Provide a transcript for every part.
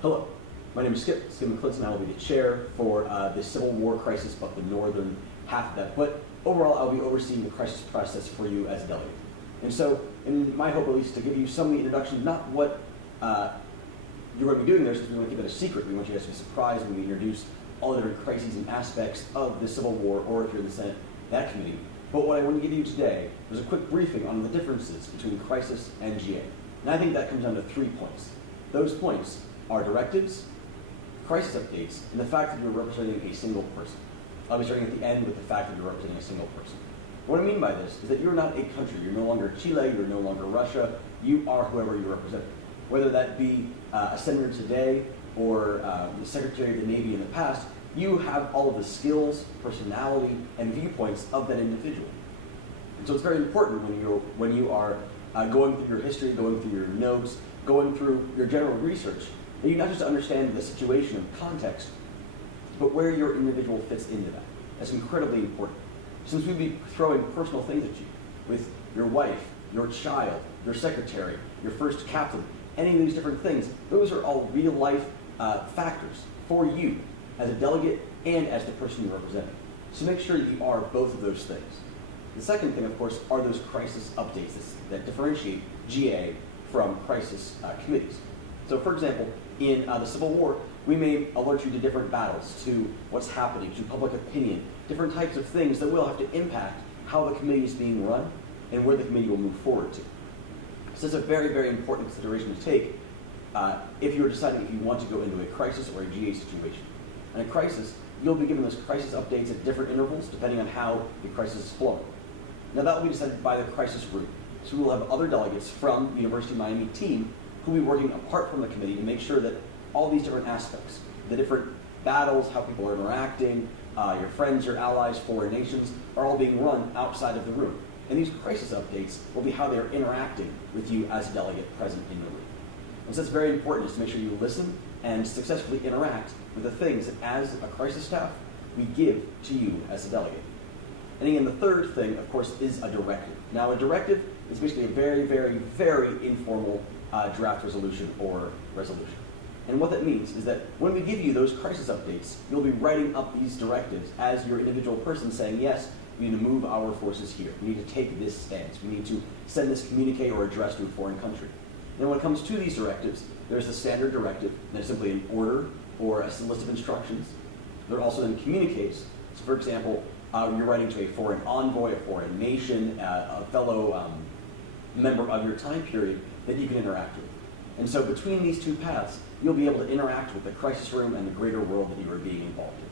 Hello, my name is Skip McClinton. I will be the chair for the Civil War crisis, but the northern half of that. But overall, I'll be overseeing the crisis process for you as a delegate. And so, in my hope at least, to give you some of the introduction, not what you're going to be doing there, since we want to keep it a secret. We want you guys to be surprised when we introduce all the different crises and aspects of the Civil War, or if you're in the Senate, that committee. But what I want to give you today was a quick briefing on the differences between crisis and GA. And I think that comes down to 3 points. Those points are directives, crisis updates, and the fact that you're representing a single person. I'll be starting at the end with the fact that you're representing a single person. What I mean by this is that you're not a country. You're no longer Chile, you're no longer Russia. You are whoever you represent. Whether that be a senator today or the Secretary of the Navy in the past, you have all of the skills, personality, and viewpoints of that individual. And so it's very important when you are going through your history, going through your notes, going through your general research, that you not just understand the situation and context, but where your individual fits into that. That's incredibly important. Since we'd be throwing personal things at you with your wife, your child, your secretary, your first captain, any of these different things, those are all real life factors for you as a delegate and as the person you represent. So make sure that you are both of those things. The second thing, of course, are those crisis updates that differentiate GA from crisis committees. So for example, in the Civil War, we may alert you to different battles, to what's happening, to public opinion, different types of things that will have to impact how the committee is being run and where the committee will move forward to. So it's a very, very important consideration to take if you're deciding if you want to go into a crisis or a GA situation. In a crisis, you'll be given those crisis updates at different intervals depending on how the crisis is flowing. Now that will be decided by the crisis group. So we will have other delegates from the University of Miami team who will be working apart from the committee to make sure that all these different aspects, the different battles, how people are interacting, your friends, your allies, foreign nations, are all being run outside of the room. And these crisis updates will be how they're interacting with you as a delegate present in the room. And so it's very important just to make sure you listen and successfully interact with the things that as a crisis staff, we give to you as a delegate. And again, the third thing, of course, is a directive. Now, a directive is basically a very, very, very informal draft resolution or resolution. And what that means is that when we give you those crisis updates, you'll be writing up these directives as your individual person saying, yes, we need to move our forces here. We need to take this stance. We need to send this communique or address to a foreign country. And when it comes to these directives, there's the standard directive, and it's simply an order or a list of instructions. There are also then communiques. So for example, you're writing to a foreign envoy, a foreign nation, a fellow member of your time period that you can interact with. And so between these two paths, you'll be able to interact with the crisis room and the greater world that you are being involved in.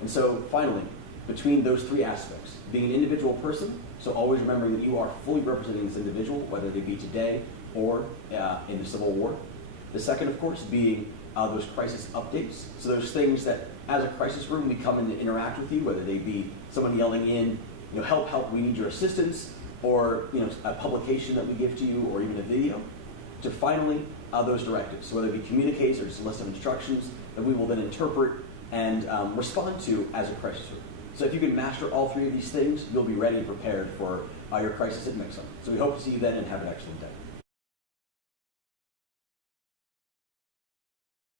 And so finally, between those three aspects, being an individual person, so always remembering that you are fully representing this individual, whether they be today or in the Civil War. The second, of course, being those crisis updates. So those things that, as a crisis room, we come in to interact with you, whether they be someone yelling in, help, help, we need your assistance, or a publication that we give to you, or even a video. To finally, those directives. So whether it be communiques or just a list of instructions that we will then interpret and respond to as a crisis room. So if you can master all three of these things, you'll be ready and prepared for your crisis at Mixon. So we hope to see you then and have an excellent day.